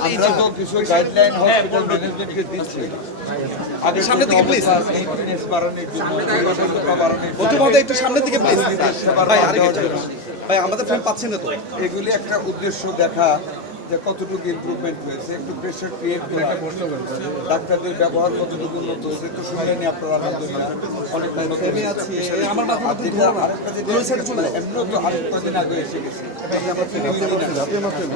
তাহলে এই আমরা যে তো কিছু গাইডলাইন হসপিটাল ম্যানেজমেন্টকে দিচ্ছি আগে সামনের দিকে প্লিজ ফিটনেস বাড়ানোর জন্য সচেতনতা বাড়ানোর বন্ধু জন্য মহোদয় একটু সামনের দিকে প্লিজ সেবার ভাই মান আরেক দেওয়ার জন্য। ভাই আমাদের ফ্রেন্ড পাচ্ছেন না তো এগুলি একটা উদ্দেশ্য দেখা যে কতটুকু ইমপ্রুভমেন্ট হয়েছে, একটু প্রেশার ক্রিয়েট করে ডাক্তারদের ব্যবহার কতটুকু উন্নত হয়েছে তো শুনলেনি আপনারা আলহামদুলিল্লাহ অনেক উন্নত হয়েছে। আমার মাথা আর যেটা আরেকটা যেটা এমনিও তো আরেক কদিন আগে এসে গেছে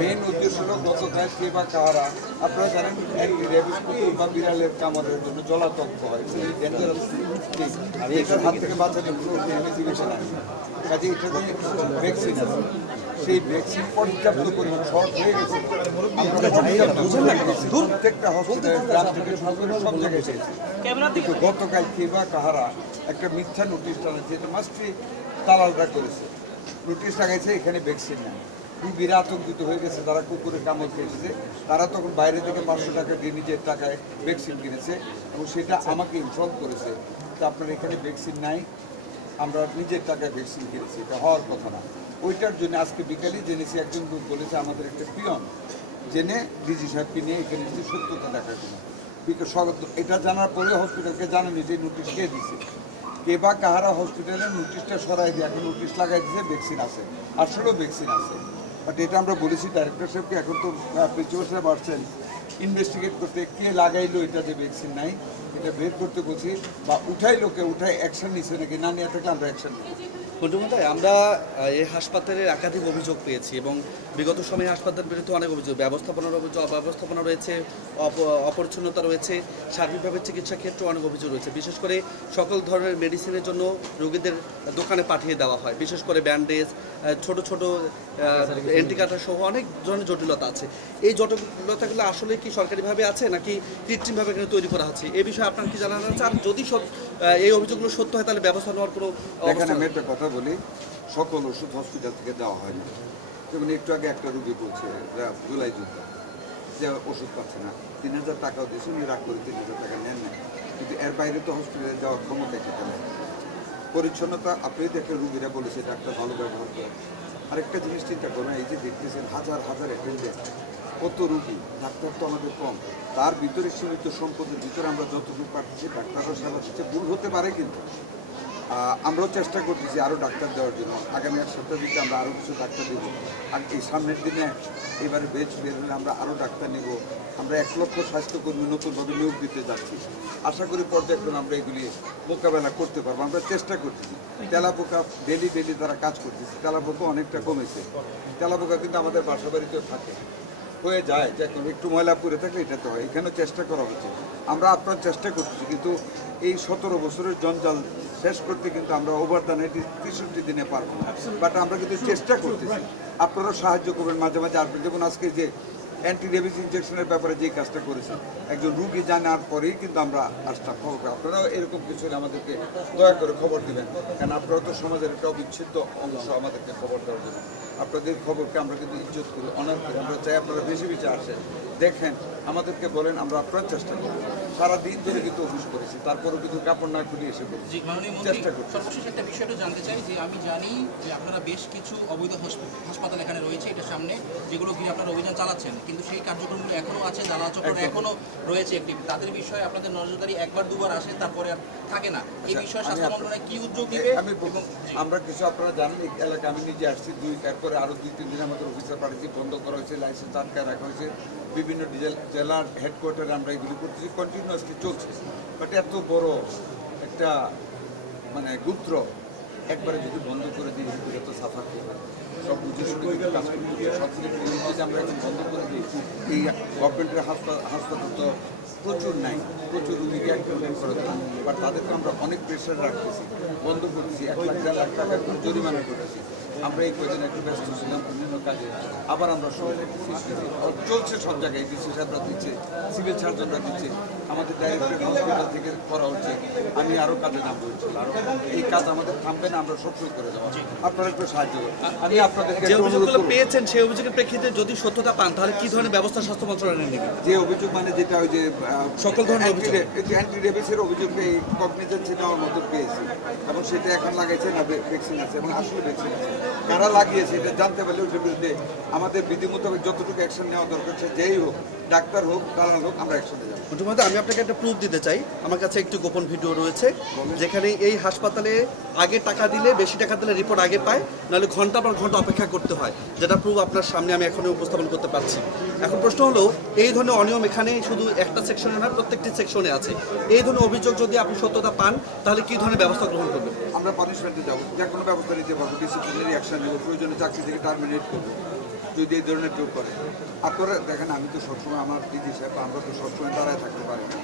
মেইন উদ্দেশ্য হলো গতকাল কে বা কারা আপনারা জানেন রেবিস কুকুর বা বিড়ালের কামড়ের জন্য জলাতঙ্ক হয় ডেঞ্জারাস আর এটার হাত থেকে বাঁচানোর কোনো রেমিডিয়েশন আছে কাজে এটা ভ্যাকসিন আছে সেই ভ্যাকসিন পর্যাপ্ত পরিমাণ শর্ট হয়ে গেছে আমরা প্রত্যেকটা হসপিটাল গ্রাম থেকে শুরু করে সব জায়গায় পেয়েছি কিন্তু গতকাল কে বা কাহারা একটা মিথ্যা নোটিশ টানাচ্ছে এটা মাস্টলি দালালরা করেছে নোটিশ লাগাইছে এখানে ভ্যাকসিন নেই রুগীরা আতঙ্কিত হয়ে গেছে তারা কুকুরের কামড় খেয়েছে তারা তখন বাইরে থেকে 500 টাকা দিয়ে নিজের টাকায় ভ্যাকসিন কিনেছে এবং সেটা আমাকে ইনফর্ম করেছে যে আপনার এখানে ভ্যাকসিন নাই আমরা নিজের টাকায় ভ্যাকসিন কিনেছি এটা হওয়ার কথা না ওইটার জন্য আজকে বিকালে জেনেছি একজন লোক বলেছে আমাদের একটা পিয়ন জেনে ডিজি সাহেবকে নিয়ে এখানে এসে সত্যতা দেখার জন্য এটা জানার পরে হসপিটালকে জানানি যে নোটিশ কে দিছে কে বা কাহারা হসপিটালের নোটিশটা সরাই দিয়ে এখন নোটিশ লাগাই দিয়েছে ভ্যাকসিন আছে আসলেও ভ্যাকসিন আছে বাট এটা আমরা বলেছি ডাইরেক্টর সাহেবকে এখন তো প্রিন্সিপাল সাহেব আসছেন ইনভেস্টিগেট করতে কে লাগাইলো এটা যে ভ্যাকসিন নাই এটা বের করতে বলছি বা উঠাইলো উঠাই অ্যাকশন নিচ্ছে নাকি না নিয়ে থাকলে আমরা অ্যাকশন নিই বন্ধু মহোদয় আমরা এই হাসপাতালের একাধিক অভিযোগ পেয়েছি এবং বিগত সময়ে হাসপাতালের বিরুদ্ধে অনেক অভিযোগ ব্যবস্থাপনার অভিযোগ অব্যবস্থাপনা রয়েছে অপরিচ্ছন্নতা রয়েছে সার্বিকভাবে চিকিৎসা ক্ষেত্রে অনেক অভিযোগ রয়েছে বিশেষ করে সকল ধরনের মেডিসিনের জন্য রোগীদের দোকানে পাঠিয়ে দেওয়া হয় বিশেষ করে ব্যান্ডেজ ছোট ছোট অ্যান্টিকাটার সহ অনেক ধরনের জটিলতা আছে এই জটিলতাগুলো আসলে কি সরকারিভাবে আছে নাকি কৃত্রিমভাবে এখানে তৈরি করা হচ্ছে এই বিষয়ে আপনার কি জানানো আছে আর যদি এই অভিযোগগুলো সত্য হয় তাহলে ব্যবস্থা নেওয়ার কোনো এখানে আমি একটা কথা বলি সকল ওষুধ হসপিটাল থেকে দেওয়া হয় না যেমন একটু আগে একটা রুগী বলছে জুলাই যুদ্ধ যে ওষুধ পাচ্ছে না 3000 টাকাও দিয়েছে উনি রাগ করে 3000 টাকা নেন না কিন্তু এর বাইরে তো হসপিটালে দেওয়ার ক্ষমতা খেতে হবে পরিচ্ছন্নতা আপনি দেখে রুগীরা বলেছে ডাক্তার ভালো ব্যবহার করে আরেকটা জিনিস চিন্তা করুন এই যে দেখতেছেন হাজার হাজার অ্যাটেন্ডেন্ট কত রুগী ডাক্তার তো আমাদের কম তার ভিতরে সীমিত সম্পদের ভিতরে আমরা যতটুকু পাচ্ছি ডাক্তাররা সেবা দিচ্ছে ভুল হতে পারে কিন্তু আমরাও চেষ্টা করতেছি আরও ডাক্তার দেওয়ার জন্য আগামী এক সপ্তাহ দিকে আমরা আরও কিছু ডাক্তার দেবো আর এই সামনের দিনে এবারে বেচ বের হলে আমরা আরও ডাক্তার নেব আমরা 1 লক্ষ স্বাস্থ্যকর্মী নতুনভাবে নিয়োগ দিতে যাচ্ছি আশা করি পর্যায়ক্রমে আমরা এগুলি মোকাবেলা করতে পারবো আমরা চেষ্টা করতেছি তেলাপোকা ডেলি তারা কাজ করতেছে তেলাপোকা অনেকটা কমেছে তেলাপোকা কিন্তু আমাদের বাসা বাড়িতেও থাকে হয়ে যায় যে একটু ময়লা পড়ে থাকলে এটা তো হয় এখানেও চেষ্টা করা হচ্ছে আমরা আপনার চেষ্টা করতেছি কিন্তু এই 17 বছরের জঞ্জাল শেষ করতে কিন্তু আমরা ওভার দ্য 63 দিনে পারবো বাট আমরা কিন্তু চেষ্টা করতেছি আপনারাও সাহায্য করবেন মাঝে মাঝে আসবেন যেমন আজকে যে অ্যান্টি রেবিস ইনজেকশনের ব্যাপারে যে কাজটা করেছেন একজন রুগী জানার পরেই কিন্তু আমরা আসতাম খবর পাই আপনারাও এরকম কিছু হলে আমাদেরকে দয়া করে খবর দেবেন কারণ আপনারা তো সমাজের একটা অবিচ্ছেদ্য অংশ আমাদেরকে খবর দেওয়ার জন্য আপনাদের খবরকে আমরা কিন্তু ইজ্জত করি অনার করি আমরা চাই আপনারা বেশি বেশি আসেন দেখেন আমাদেরকে বলেন আমরা আপনার চেষ্টা করি সারাদিন ধরে কিন্তু অফিস করেছি তারপরেও কিন্তু কাপড় না খুলে এসে পড়ছি চেষ্টা করছি সর্বশেষ একটা বিষয়টা জানতে চাই যে আমি জানি যে আপনারা বেশ কিছু অবৈধ হাসপাতাল এখানে রয়েছে এটার সামনে যেগুলো ঘিরে আপনারা অভিযান চালাচ্ছেন কিন্তু সেই কার্যক্রমগুলো এখনো আছে দালাল চক্র এখনো রয়েছে একটি তাদের বিষয়ে আপনাদের নজরদারি একবার দুবার আসে তারপরে আর থাকে না এই বিষয়ে স্বাস্থ্য মন্ত্রণালয় কি উদ্যোগ নেবে আমরা কিছু আপনারা জানেন এই এলাকা আমি নিজে আসছি তারপরে আরও 2-3 দিন আমাদের অফিসার পাঠিয়েছি বন্ধ করা হয়েছে লাইসেন্স আটকায় রাখা হয়েছে বিভিন্ন জেলার হেডকোয়ার্টারে আমরা এগুলি করতেছি কন্টিনিউয়াসলি চলছে বাট এত বড় একটা মানে গুত্র একবারে যদি বন্ধ করে দিই এটা তো সাফার করবে সব বুঝে শুনে কাজ করতে সবগুলি যদি আমরা এখন বন্ধ করে দিই এই গভর্নমেন্টের হাসপাতাল তো প্রচুর নাই প্রচুর রুগীকে একদম করে দেয় বাট তাদেরকে আমরা অনেক প্রেশার রাখতেছি বন্ধ করতেছি 1 লাখ 1.5 লাখ টাকা করে জরিমানা করতেছি আমরা এই কদিন একটু ব্যস্ত ছিলাম বিভিন্ন কাজে আবার আমরা চলছে সব জায়গায় ডিসি সাহেবরা দিচ্ছে সিভিল সার্জনরা দিচ্ছে আমাদের ডাইরেক্টর হসপিটাল থেকে করা হচ্ছে আমি আরও কাজে নামবো আরও এই কাজ আমাদের থামবে না আমরা সবসময় করে যাবো আপনারা একটু সাহায্য করুন আমি আপনাদেরকে যে অভিযোগগুলো পেয়েছেন সেই অভিযোগের প্রেক্ষিতে যদি সত্যতা পান তাহলে কি ধরনের ব্যবস্থা স্বাস্থ্য মন্ত্রণালয় নেবে যে অভিযোগ মানে যেটা ওই যে সকল ধরনের অভিযোগ অ্যান্টি রেবিসের অভিযোগকে এই কগনিজেন্সি নেওয়ার মতো পেয়েছি এবং সেটা এখন লাগাইছে না ভ্যাকসিন আছে এবং আসলে ভ্যাকসিন আছে কারা লাগিয়েছে এটা জানতে পারলে ওইটার বিরুদ্ধে আমাদের বিধি মোতাবেক যতটুকু অ্যাকশন নেওয়া দরকার যেই হোক ডাক্তার হোক দালাল হোক আমরা একসাথে যাবো। মন্টু মহোদয়, আমি আপনাকে একটা প্রুফ দিতে চাই। আমার কাছে একটি গোপন ভিডিও রয়েছে যেখানে এই হাসপাতালে আগে টাকা দিলে, বেশি টাকা দিলে রিপোর্ট আগে পায়, নাহলে ঘন্টা পর ঘন্টা অপেক্ষা করতে হয়, যেটা প্রুফ আপনার সামনে আমি এখনই উপস্থাপন করতে পারছি। এখন প্রশ্ন হলো, এই ধরনের অনিয়ম এখানে শুধু একটা সেকশনে না, প্রত্যেকটি সেকশনে আছে। এই ধরনের অভিযোগ যদি আপনি সত্যতা পান, তাহলে কী ধরনের ব্যবস্থা গ্রহণ করবেন? আমরা পানিশমেন্টে যাবো, যে কোনো ব্যবস্থা নিতে পারবো, ডিসিপ্লিনারি অ্যাকশন নেবো, প্রয়োজনে চাকরি থেকে টার্মিনেট করবো যদি এই ধরনের কেউ করে। আপনারা দেখেন, আমি তো সবসময় আমার দিদি সাহেব, আমরা তো সবসময় দাঁড়ায় থাকতে পারি না।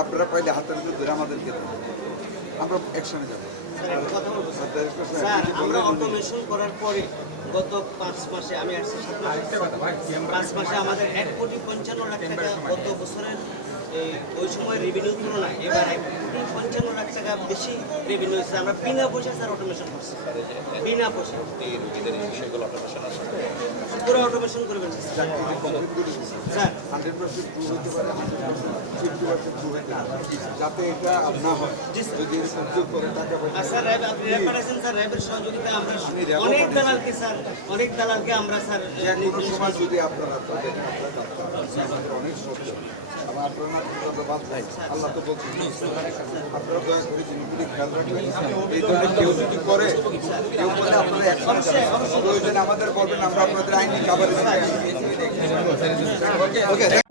আপনারা পাইলে হাতের ভিতরে ধরে আমাদেরকে দেন, আমরা অ্যাকশনে যাবো। স্যার, আমরা অটোমেশন করার পরে গত 5 মাসে আমি আসছি 5 মাসে আমাদের 1,55,00,000 টাকা গত বছরের ওই সময় রেভিনিউ তুলনায় এবার 1,55,00,000 টাকা বেশি রেভিনিউ হয়েছে। আমরা বিনা পয়সা স্যার অটোমেশন করছি, বিনা পয়সা পুরো অটোমেশন করবেন স্যার। 100% প্রুভ হতে পারে, 50% প্রুভ হতে পারে, যাতে এটা না হয়। যদি অভিযোগ করে টাকা পয়সা আর স্যার র্যাব, আপনি র্যাব পাঠাচ্ছেন স্যার, র্যাবের সহযোগিতায় আমরা অনেক দালালকে স্যার, অনেক দালালকে আমরা স্যার যে কোনো সময় যদি আপনারা তাদের আমাদের অনেক সত্য আবার আপনারা আল্লাহ তো বলছেন, আপনারা দয়া করে জিনিসগুলি খেয়াল রাখবেন। এই ধরনের কেউ যদি করে, কেউ বলে আপনারা একসাথে যাবেন, প্রয়োজনে আমাদের বলবেন, আমরা আপনাদের আইনি কাভারেজ ওকে।